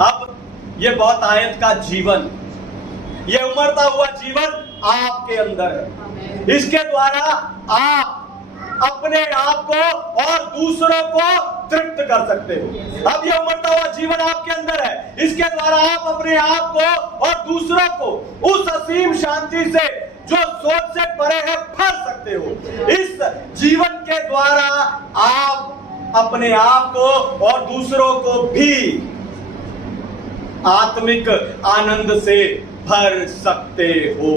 अब ये बहुत आयत का जीवन, ये उमड़ता हुआ जीवन आपके अंदर है। इसके द्वारा आप अपने आप को और दूसरों को तृप्त कर सकते हो। अब ये उमड़ता हुआ जीवन आपके अंदर है, इसके द्वारा आप अपने आप को और दूसरों को उस असीम शांति से जो सोच से परे है भर सकते हो। इस जीवन के द्वारा आप अपने आप को और दूसरों को भी आत्मिक आनंद से भर सकते हो।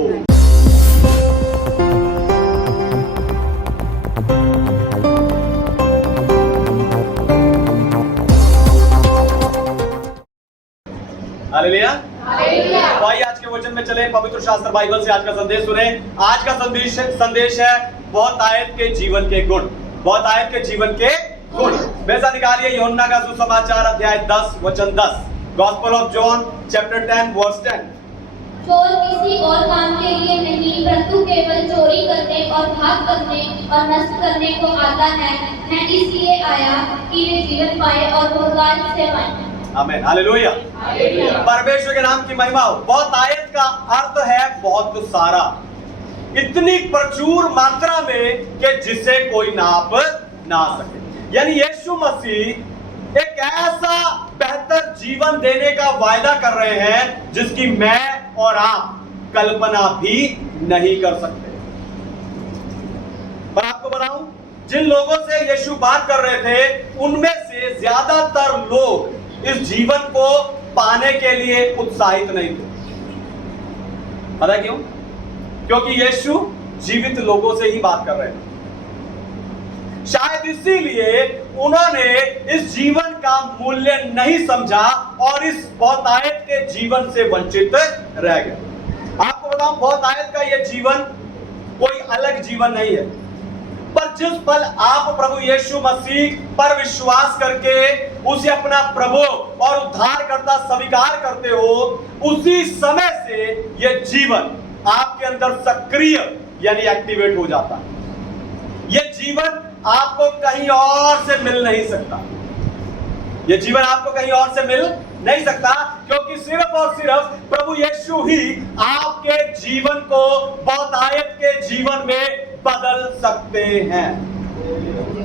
हालेलुया। तो आइए आज के वचन में चले, पवित्र शास्त्र बाइबल से आज का संदेश सुने। आज का संदेश है बहुतायत के जीवन के गुण। बहुतायत के जीवन के गुण। वैसा निकालिए यूहन्ना का सुसमाचार अध्याय 10 वचन 10। Gospel of John chapter 10 verse 10। चोर किसी और काम के लिए नहीं परंतु केवल चोरी करने और घात करने और नष्ट करने को आता है। मैं इसलिए आया कि वे जीवन पाए और बहुतायत से पाए। आमीन। हालेलुया। परमेश्वर के नाम की महिमा हो। बहुतायत का अर्थ है बहुत सारा, इतनी प्रचुर मात्रा में कि जिसे कोई नाप ना सके। यानी यीशु मसीह एक ऐसा बेहतर जीवन देने का वायदा कर रहे हैं जिसकी मैं और आप कल्पना भी नहीं कर सकते। पर आपको बताऊं, जिन लोगों से यीशु बात कर रहे थे उनमें से ज्यादातर लोग इस जीवन को पाने के लिए उत्साहित नहीं थे। पता क्यों? क्योंकि यीशु जीवित लोगों से ही बात कर रहे हैं। शायद इसीलिए उन्होंने इस जीवन का मूल्य नहीं समझा और इस बहुतायत के जीवन से वंचित रह गए। आपको बताऊं, बहुतायत का यह जीवन कोई अलग जीवन नहीं है, पर जिस पल आप प्रभु यीशु मसीह पर विश्वास करके उसे अपना प्रभु और उद्धारकर्ता स्वीकार करते हो, उसी समय से यह जीवन आपके अंदर सक्रिय यानी एक्टिवेट हो जाता है। यह जीवन आपको कहीं और से मिल नहीं सकता। यह जीवन आपको कहीं और से मिल नहीं सकता, क्योंकि सिर्फ और सिर्फ प्रभु यीशु ही आपके जीवन को बहुतायत के जीवन में बदल सकते हैं।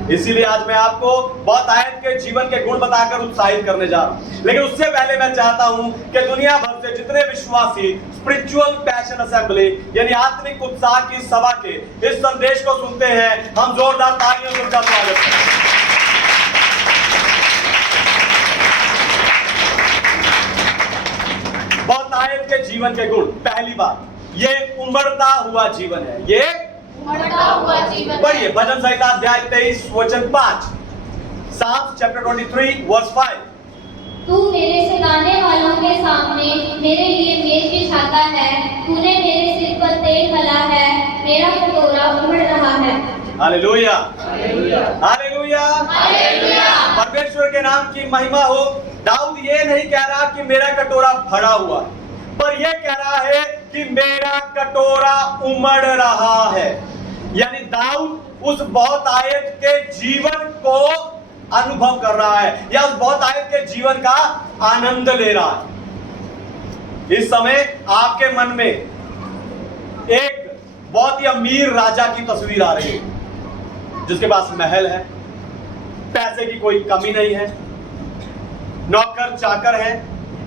इसीलिए आज मैं आपको बहुतायत के जीवन के गुण बताकर उत्साहित करने जा रहा हूं। लेकिन उससे पहले मैं चाहता हूं कि दुनिया भर से जितने विश्वासी स्पिरिचुअल पैशन असेंबली यानी आत्मिक उत्साह की सभा के इस संदेश को सुनते हैं, हम जोरदार तालियों से उनका स्वागत करें। बहुतायत के जीवन के गुण। पहली बात, ये उमड़ता हुआ जीवन है। ये उमड़ता हुआ जीवन। पढ़िए भजन संहिता अध्याय 23 वचन 5। Psalms chapter 23 verse 5। तू मेरे सिखाने वालों के सामने मेरे लिए मेज बिछाता है। तूने मेरे सिर पर तेल डाला है, मेरा कटोरा उमड़ रहा है। हालेलुया। हालेलुया। हालेलुया। परमेश्वर के नाम की महिमा हो। दाऊद ये नहीं कह रहा कि मेरा कटोरा भरा हुआ है, पर यह कह रहा है कि मेरा कटोरा उमड़ रहा है। यानी दाऊद उस बहुतायत के जीवन को अनुभव कर रहा है या उस बहुतायत के जीवन का आनंद ले रहा है। इस समय आपके मन में एक बहुत ही अमीर राजा की तस्वीर आ रही है, जिसके पास महल है, पैसे की कोई कमी नहीं है, नौकर चाकर है,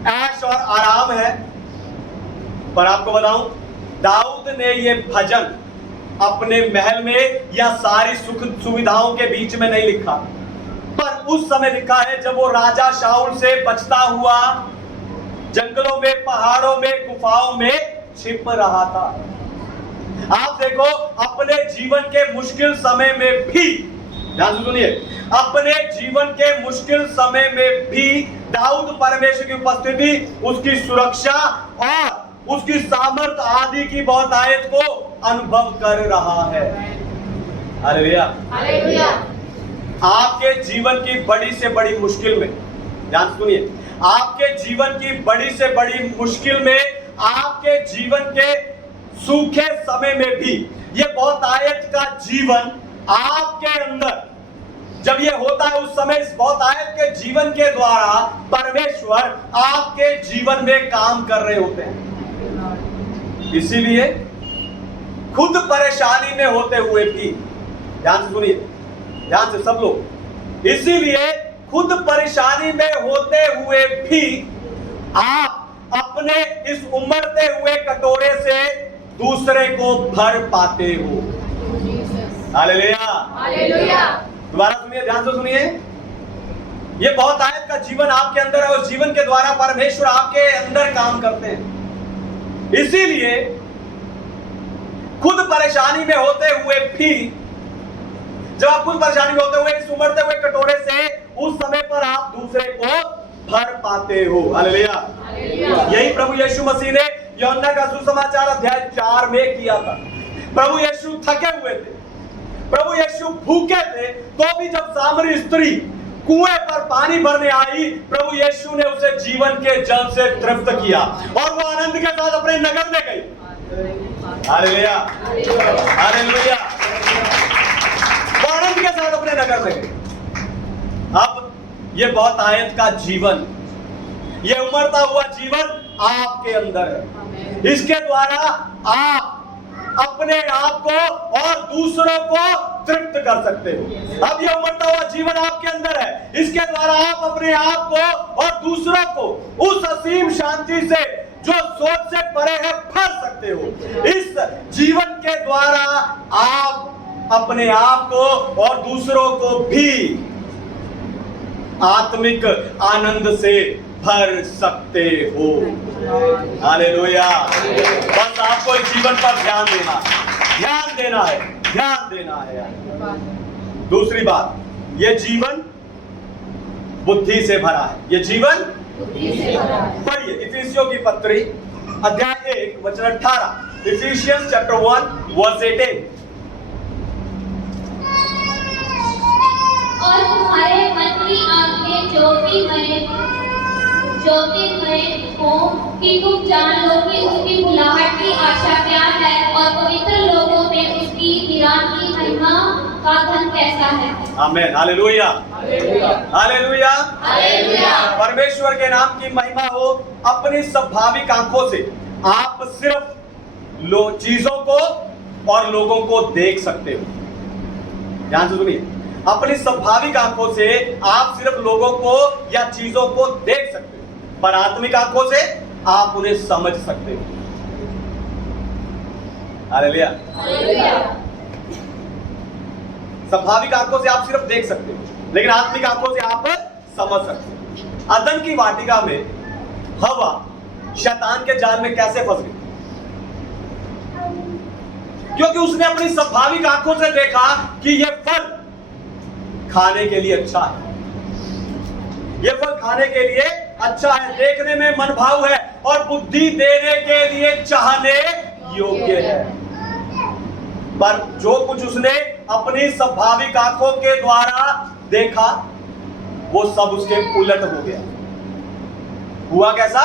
ऐश और आराम है। पर आपको बताऊं, दाऊद ने ये भजन अपने महल में या सारी सुख सुविधाओं के बीच में नहीं लिखा, पर उस समय लिखा है जब वो राजा शाऊल से बचता हुआ जंगलों में, पहाड़ों में, गुफाओं में छिप रहा था। आप देखो, अपने जीवन के मुश्किल समय में भी, ध्यान से सुनिए, अपने जीवन के मुश्किल समय में भी दाऊद परमेश्वर की उपस्थिति, उसकी सुरक्षा और उसकी सामर्थ आदि की बहुतायत को अनुभव कर रहा है। हालेलुया। हालेलुया। आपके जीवन की बड़ी से बड़ी मुश्किल में, ध्यान सुनिए, आपके जीवन की बड़ी से बड़ी मुश्किल में, आपके जीवन के सूखे समय में भी यह बहुतायत का जीवन आपके अंदर जब ये होता है उस समय इस बहुतायत के जीवन के द्वारा परमेश्वर आपके जीवन में काम कर रहे होते हैं। इसीलिए खुद परेशानी में होते हुए भी, ध्यान से सुनिए, ध्यान से सब लोग, इसीलिए खुद परेशानी में होते हुए भी आप अपने इस उमड़ते हुए कटोरे से दूसरे को भर पाते हो। Hallelujah, hallelujah. दोबारा सुनिए, ध्यान से सुनिए। ये बहुतायत का जीवन आपके अंदर है और जीवन के द्वारा परमेश्वर आपके अंदर काम करते हैं। इसीलिए खुद परेशानी में होते हुए भी, जब आप खुद परेशानी में होते हुए इस उमड़ते हुए कटोरे से उस समय पर आप दूसरे को भर पाते हो। हालेलुया। यही प्रभु यीशु मसीह ने यूहन्ना का सुसमाचार अध्याय 4 में किया था। प्रभु यीशु थके हुए थे, प्रभु यीशु भूखे थे, तो भी जब सामरी स्त्री कुएं पर पानी भरने आई, प्रभु यीशु ने उसे जीवन के जल से तृप्त किया और वो आनंद के साथ अपने नगर में गई। Hallelujah, hallelujah. वो आनंद के साथ अपने नगर में गई। अब ये बहुतायत का जीवन, ये उमड़ता हुआ जीवन आपके अंदर है। इसके द्वारा आप अपने आप को और दूसरों को तृप्त कर सकते हो। अब ये उमड़ता हुआ जीवन आपके अंदर है, इसके द्वारा आप अपने आप को और दूसरों को उस असीम शांति से जो सोच से परे है भर सकते हो। इस जीवन के द्वारा आप अपने आप को और दूसरों को भी आत्मिक आनंद से भर सकते हो। हालेलुया। बस आपको इस जीवन पर ध्यान देना है, ध्यान देना है। दूसरी बात, ये जीवन बुद्धि से भरा है। ये जीवन पढ़िए इफिसियों की पत्री अध्याय 1 वचन 18। Ephesians chapter 1 verse 18। और तुम्हारे मन की आंखें ज्योतिर्मय हो कि तुम जान लो कि उसकी बुलाहट की आशा क्या है और पवित्र लोगों में उसकी निरान की महिमा का धन कैसा है। आमीन। Hallelujah, hallelujah, hallelujah. परमेश्वर के नाम की महिमा हो। अपनी स्वाभाविक आंखों से आप सिर्फ चीजों को और लोगों को देख सकते हो। ध्यान से सुनिए, अपनी स्वाभाविक आंखों से आप सिर्फ लोगों को या चीजों को देख सकते हो, पर आत्मिक आंखों से आप उन्हें समझ सकते हो। Hallelujah, hallelujah. स्वाभाविक आंखों से आप सिर्फ देख सकते हो, लेकिन आत्मिक आंखों से आप समझ सकते हो। अदन की वाटिका में हवा शैतान के जाल में कैसे फंस गई? क्योंकि उसने अपनी स्वाभाविक आंखों से देखा कि यह फल खाने के लिए अच्छा है, यह फल खाने के लिए अच्छा है, देखने में मनभाऊ है और बुद्धि देने के लिए चाहने योग्य है। पर जो कुछ उसने अपनी स्वाभाविक आंखों के द्वारा देखा वो सब उसके उलट हो गया। हुआ कैसा?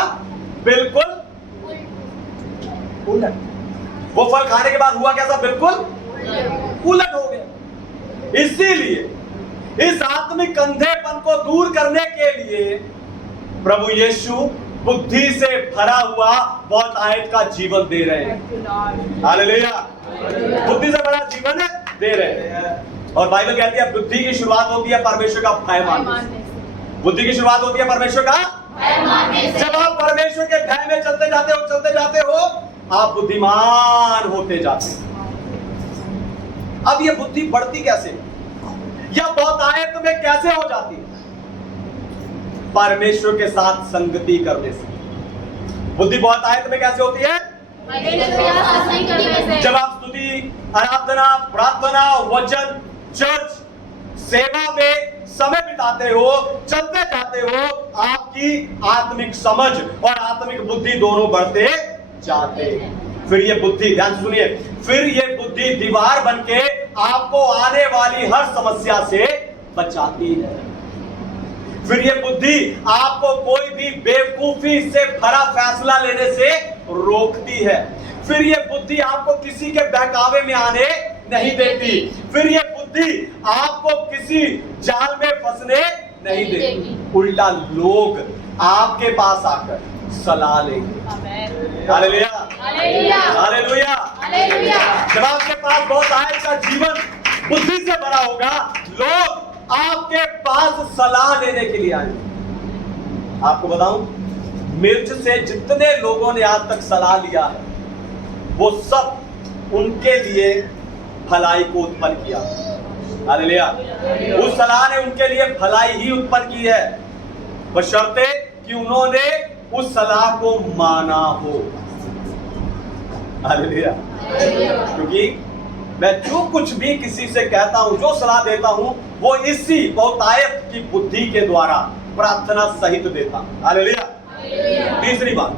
बिल्कुल उलट। वो फल खाने के बाद हुआ कैसा? बिल्कुल उलट हो गया। इसीलिए इस आत्मिक अंधेपन को दूर करने के लिए प्रभु यीशु बुद्धि से भरा हुआ बहुतायत का जीवन दे रहे हैं। हालेलुया। बुद्धि से भरा जीवन दे रहे हैं। और बाइबल कहती है बुद्धि की शुरुआत होती है परमेश्वर का भय मानने से। बुद्धि की शुरुआत होती है परमेश्वर का भय मानने से। जब आप परमेश्वर के भय में चलते जाते हो आप बुद्धिमान होते जाते हो। अब ये बुद्धि बढ़ती कैसे, या बहुतायत में कैसे हो जाती है? परमेश्वर के साथ संगति करने से। बुद्धि बहुतायत में कैसे होती है? जब आप स्तुति, आराधना, प्रार्थना, वचन, चर्च, सेवा में समय बिताते हो, चलते जाते हो, आपकी आत्मिक समझ और आत्मिक बुद्धि दोनों बढ़ते जाते हैं। फिर ये बुद्धि, ध्यान सुनिए, फिर ये बुद्धि दीवार बनके आपको आने वाली हर समस्या से बचाती है। फिर ये बुद्धि आपको कोई भी बेवकूफी से भरा फैसला लेने से रोकती है। फिर ये बुद्धि आपको किसी के बहकावे में आने नहीं देती। फिर ये बुद्धि बुद्धि आपको किसी जाल में फंसने नहीं देगी। उल्टा लोग आपके पास आकर सलाह लेंगे। Hallelujah, hallelujah, hallelujah, hallelujah. जब आपके पास बहुत आयत का जीवन बुद्धि से भरा होगा, लोग आपके पास सलाह लेने के लिए आएंगे। आपको बताऊं, मिर्च से जितने लोगों ने आज तक सलाह लिया है, वो सब उनके लिए भलाई को उत्पन्न किया। हालेलुया, उस सलाह ने उनके लिए भलाई ही उत्पन्न की है, बशर्ते कि उन्होंने उस सलाह को माना हो। हालेलुया, क्योंकि मैं जो कुछ भी किसी से कहता हूं, जो सलाह देता हूं, वो इसी बहुतायत की बुद्धि के द्वारा प्रार्थना सहित देता हूं। हालेलुया। तीसरी बात,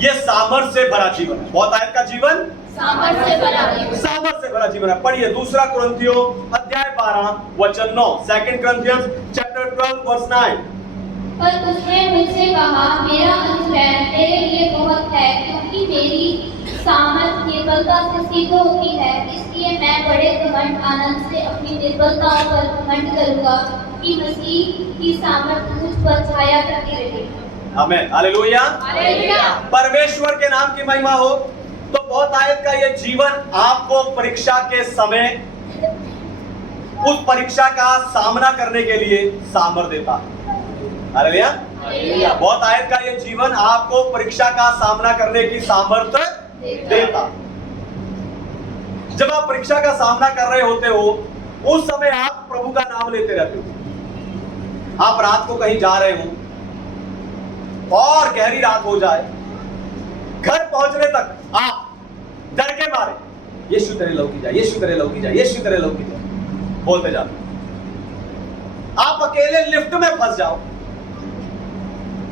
ये सामर्थ से भरा जीवन है। बहुतायत का जीवन सामर्थ से भरा जीवन। सामर्थ से भरा जीवन है। पढ़िए दूसरा कुरिन्थियों अध्याय 12 वचन 9, 2 Corinthians chapter 12 verse 9। पर उसने मुझसे कहा, मेरा अनुग्रह तेरे लिए बहुत है, क्योंकि मेरी सामर्थ निर्बलता से सिद्ध होती है। इसलिए मैं बड़े घमंड आनंद से अपनी निर्बलताओं पर घमंड करूंगा, कि मसीह की सामर्थ मुझ पर छाया करती रहे। आमीन, हालेलुया, हालेलुया। परमेश्वर के नाम की महिमा हो। तो बहुतायत का ये जीवन आपको परीक्षा के समय उस परीक्षा का सामना करने के लिए सामर्थ देता है। हालेलुया, बहुतायत का ये जीवन आपको परीक्षा का सामना करने की सामर्थ्य देता। जब आप परीक्षा का सामना कर रहे होते हो, उस समय आप प्रभु का नाम लेते रहते हो। आप रात को कहीं जा रहे हो और गहरी रात हो जाए, घर पहुंचने तक आप डर के मारे यीशु तेरे लौकी जाए, यीशु तेरे लौकी जाए, यीशु तेरे लौकी जाए बोलते जाते। आप अकेले लिफ्ट में फंस जाओ,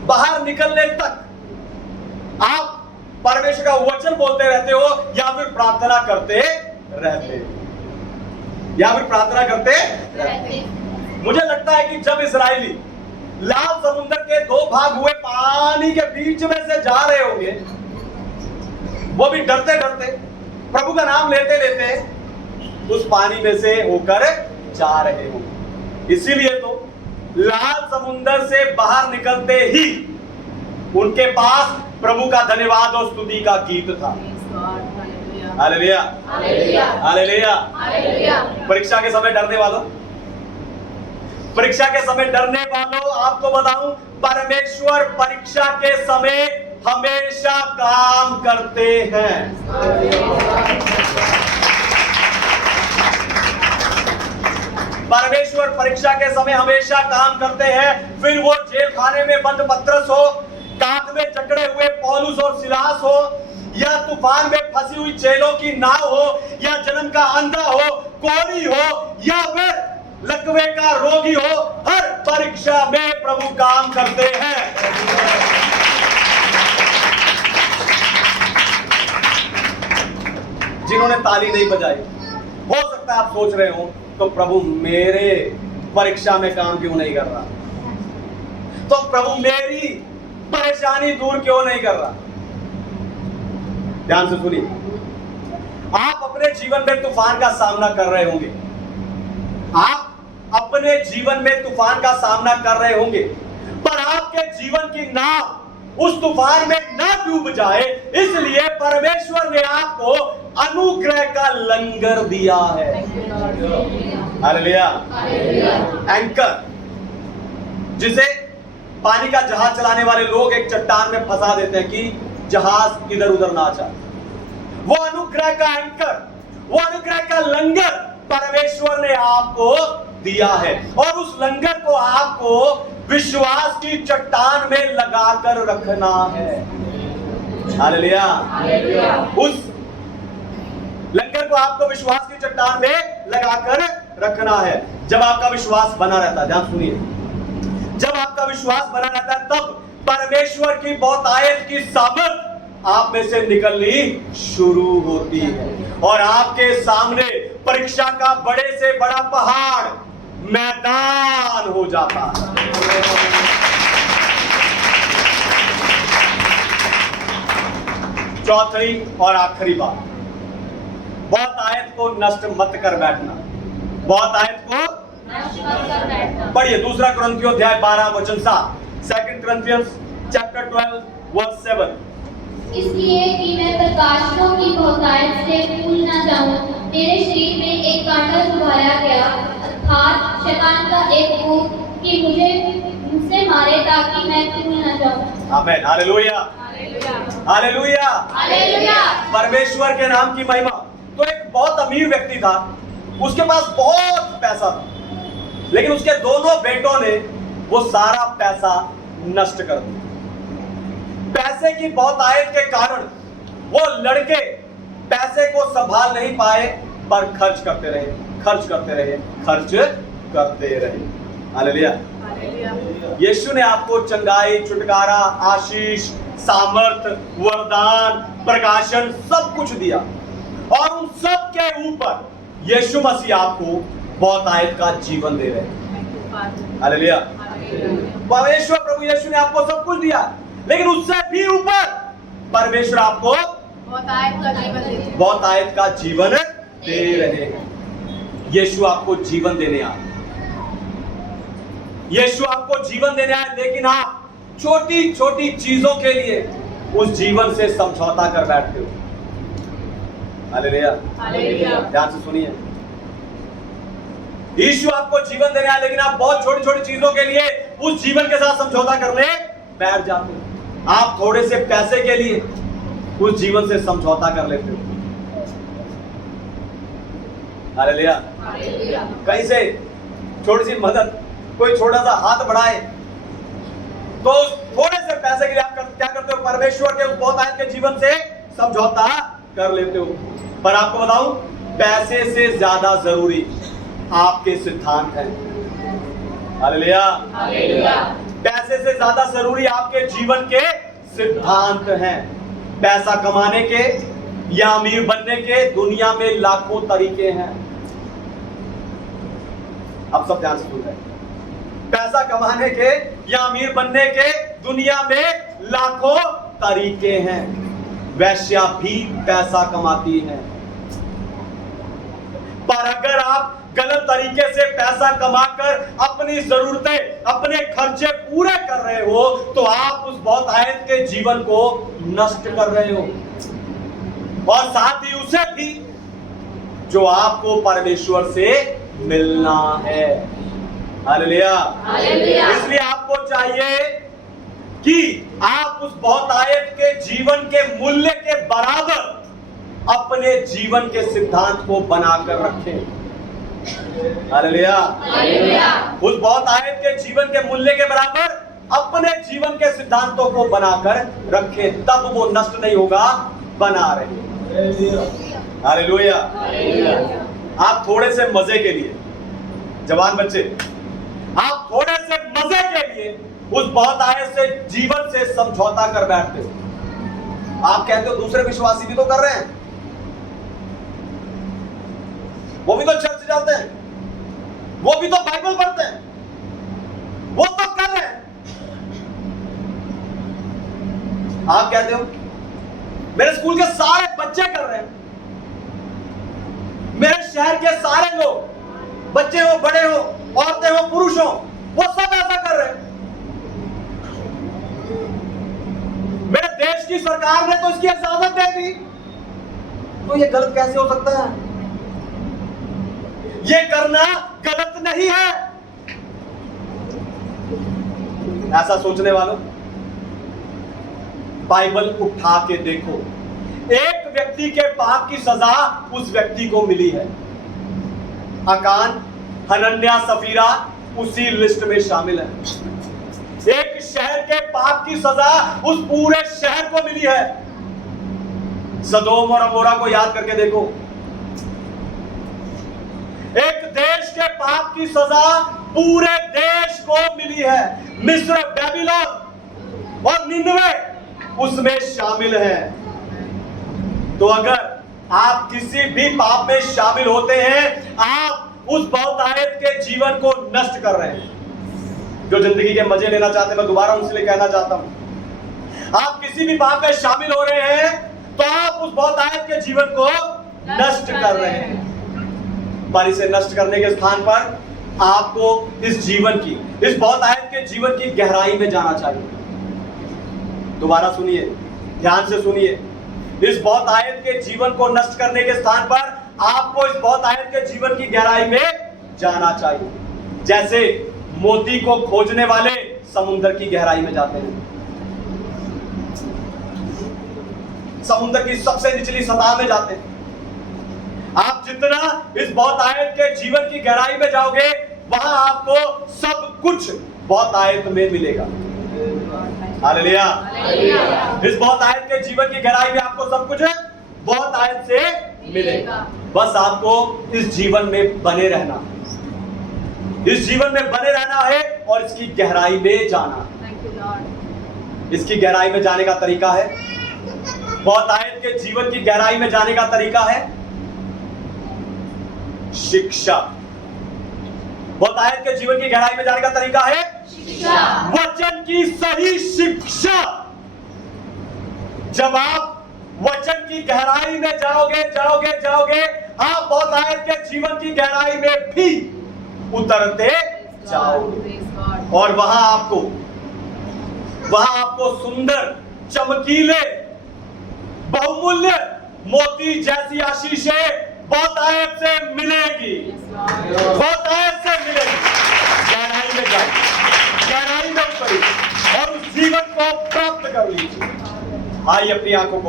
बाहर निकलने तक आप परमेश्वर का वचन बोलते रहते हो, या फिर प्रार्थना करते रहते हो, या फिर प्रार्थना करते रहते। मुझे लगता है कि जब इस्राएली लाल समुद्र के दो भाग हुए पानी के बीच में से जा रहे होंगे, वो भी डरते डरते प्रभु का नाम लेते लेते उस पानी में से होकर जा रहे होंगे। इसीलिए तो लाल समुद्र से बाहर निकलते ही उनके पास प्रभु का धन्यवाद और स्तुति का गीत था। Hallelujah, hallelujah, hallelujah. हालेलुया। परीक्षा के समय डरने वालों, परीक्षा के समय डरने वालों, आपको बताऊं, परमेश्वर परीक्षा के समय हमेशा काम करते हैं। परमेश्वर परीक्षा के समय हमेशा काम करते हैं। फिर वो जेल खाने में बंद पतरस हो, कांध में जकड़े हुए पौलुस और सिलास हो, या तूफान में फंसी हुई चेलों की नाव हो, या जन्म का अंधा हो, कोढ़ी हो, या फिर लकवे का रोगी हो, हर परीक्षा में प्रभु काम करते हैं। जिन्होंने ताली नहीं बजाई, हो सकता है आप सोच रहे हो, तो प्रभु मेरे परीक्षा में काम क्यों नहीं कर रहा, तो प्रभु मेरी परेशानी दूर क्यों नहीं कर रहा। ध्यान से सुनिए, आप अपने जीवन में तूफान का सामना कर रहे होंगे, आप अपने जीवन में तूफान का सामना कर रहे होंगे, पर आपके जीवन की नाव उस तूफान में न डूब जाए, इसलिए परमेश्वर ने आपको अनुग्रह का लंगर दिया है। हालेलुया, एंकर, जिसे पानी का जहाज चलाने वाले लोग एक चट्टान में फंसा देते हैं कि जहाज इधर उधर ना जाए। वो अनुग्रह का एंकर, वो अनुग्रह का लंगर परमेश्वर ने आपको दिया है, और उस लंगर को आपको विश्वास की चट्टान में लगाकर रखना है। हालेलुया, उस लंगर को आपको विश्वास की चट्टान में लगाकर रखना है। जब आपका विश्वास बना रहता है, ध्यान सुनिए, जब आपका विश्वास बना रहता है, तब परमेश्वर की बहुतायत की सामर्थ आप में से निकलनी शुरू होती है, और आपके सामने परीक्षा का बड़े से बड़ा पहाड़ मैदान हो जाता है। चौथी और आखिरी बात, बहुतायत को नष्ट मत कर बैठना। बहुत आयत को पढ़िए। दूसरा कुरिन्थियों अध्याय 12 वचन 7, 2 Corinthians chapter 12 verse 7। इसलिए कि मैं प्रकाशकों की बहुतायत से भूल न जाऊं, मेरे शरीर में एक कांटा चुभाया गया, अर्थात शैतान का एक भूत, कि मुझसे मारे ताकि मैं भूल न जाऊं। आमीन, हालेलुया, हालेलुया, हालेलुया। परमेश्वर के नाम की महिमा। तो एक बहुत अमीर व्यक्ति था, उसके पास बहुत पैसा था, लेकिन उसके दोनों बेटों ने वो सारा पैसा नष्ट कर दिया। पैसे की बहुत आयत के कारण वो लड़के पैसे को संभाल नहीं पाए, पर खर्च करते रहे, खर्च करते रहे, खर्च करते रहे। हालेलुया। यीशु ने आपको चंगाई, छुटकारा, आशीष, सामर्थ, वरदान, प्रकाशन सब कुछ दिया, और उन सब के ऊपर यीशु मसीह आपको बहुत आयत का जीवन दे रहे हैं। हालेलुया। परमेश्वर प्रभु यीशु ने आपको सब कुछ दिया, लेकिन उससे भी ऊपर परमेश्वर आपको बहुत आयत का जीवन देते हैं। बहुत आयत का जीवन दे रहे हैं। यीशु आपको जीवन देने आए, यीशु आपको जीवन देने आए, लेकिन आप छोटी छोटी चीजों के लिए उस जीवन से समझौता कर बैठते हो। Hallelujah, hallelujah. ध्यान से सुनिए। यीशु आपको जीवन देने आए, लेकिन आप बहुत छोटी छोटी चीजों के लिए उस जीवन के साथ समझौता करने बैठ जाते हो। आप थोड़े से पैसे के लिए उस जीवन से समझौता कर लेते हो। हालेलुया। हालेलुया। कहीं से छोटी सी मदद, कोई छोटा सा हाथ बढ़ाए, तो उस थोड़े से पैसे के लिए आप क्या करते हो? परमेश्वर के उस बहुत आयत के जीवन से समझौता कर लेते हो। पर आपको बताऊं, पैसे से ज्यादा जरूरी आपके सिद्धांत हैं। Hallelujah, hallelujah. पैसे से ज्यादा जरूरी आपके जीवन के सिद्धांत हैं। पैसा कमाने के या अमीर बनने के दुनिया में लाखों तरीके हैं। अब सब ध्यान से सुन रहे हैं। पैसा कमाने के या अमीर बनने के दुनिया में लाखों तरीके हैं। वैश्या भी पैसा कमाती है, पर अगर आप गलत तरीके से पैसा कमाकर अपनी जरूरतें, अपने खर्चे पूरे कर रहे हो, तो आप उस बहुत आयत के जीवन को नष्ट कर रहे हो, और साथ ही उसे भी जो आपको परमेश्वर से मिलना है। हालेलुया। हालेलुया। इसलिए आपको चाहिए कि आप उस बहुत आयत के जीवन के मूल्य के बराबर अपने जीवन के सिद्धांत को बनाकर रखें। हालेलुया। हालेलुया। उस बहुत आयत के जीवन के मूल्य के बराबर अपने जीवन के सिद्धांतों को बनाकर रखें, तब वो नष्ट नहीं होगा, बना रहे। हालेलुया। आप थोड़े से मजे के लिए, जवान बच्चे, आप थोड़े से मजे के लिए उस बहुत आयत से जीवन से समझौता कर बैठते हो। आप कहते हो दूसरे विश्वासी भी तो कर रहे हैं, वो भी तो चर्च जाते हैं, वो भी तो बाइबल पढ़ते हैं, वो तो कर रहे हैं। आप कहते हो मेरे स्कूल के सारे बच्चे कर रहे हैं, मेरे शहर के सारे लोग, बच्चे हो, बड़े हो, औरतें हो, पुरुष हो, वो सब ऐसा कर रहे हैं। मेरे देश की सरकार ने तो इसकी इजाजत दे दी, तो ये गलत कैसे हो सकता है? ये करना गलत नहीं है। ऐसा सोचने वालों, बाइबल उठा के देखो, एक व्यक्ति के पाप की सजा उस व्यक्ति को मिली है। अकान, हनन्या, सफीरा उसी लिस्ट में शामिल है। एक शहर के पाप की सजा उस पूरे शहर को मिली है। सदोम और अमोरा को याद करके देखो। एक देश के पाप की सजा पूरे देश को मिली है। मिस्र, बेबीलोन और निनवे उसमें शामिल है। तो अगर आप किसी भी पाप में शामिल होते हैं, आप उस बहुत आयत के जीवन को नष्ट कर रहे हैं। जो जिंदगी के मजे लेना चाहते हैं, मैं दोबारा उनसे लिए कहना चाहता हूं, आप किसी भी पाप में शामिल हो रहे हैं तो आप उस बहुत आयत के जीवन को नष्ट कर रहे हैं। पर इसे नष्ट करने के स्थान पर आपको इस जीवन की, इस बहुतायत के जीवन की गहराई में जाना चाहिए। दोबारा सुनिए, ध्यान से सुनिए। इस बहुतायत के जीवन को नष्ट करने के स्थान पर आपको इस बहुतायत के जीवन की गहराई में जाना चाहिए। जैसे मोती को खोजने वाले समुद्र की गहराई में जाते हैं, समुद्र की सबसे निचली सतह में जाते हैं। आप जितना इस बहुतायत के जीवन की गहराई में जाओगे, वहां आपको सब कुछ बहुतायत में मिलेगा। हालेलुया। इस बहुतायत के जीवन की गहराई में आपको सब कुछ बहुतायत से मिलेगा। बस आपको इस जीवन में बने रहना, इस जीवन में बने रहना है और इसकी गहराई में जाना। इसकी गहराई में जाने का तरीका है, बहुतायत के जीवन की गहराई में जाने का तरीका है शिक्षा। बहुतायत के जीवन की गहराई में जाने का तरीका है वचन की सही शिक्षा। जब आप वचन की गहराई में जाओगे जाओगे जाओगे, आप बहुतायत के जीवन की गहराई में भी उतरते जाओगे और वहां आपको सुंदर, चमकीले, बहुमूल्य मोती जैसी आशीषें बहुतायत से मिलेगी, बहुतायत से मिलेगी। गहराई में जाओ, गहराई में उतरिए और उस जीवन को प्राप्त कर लीजिए। आइए अपनी आंखों को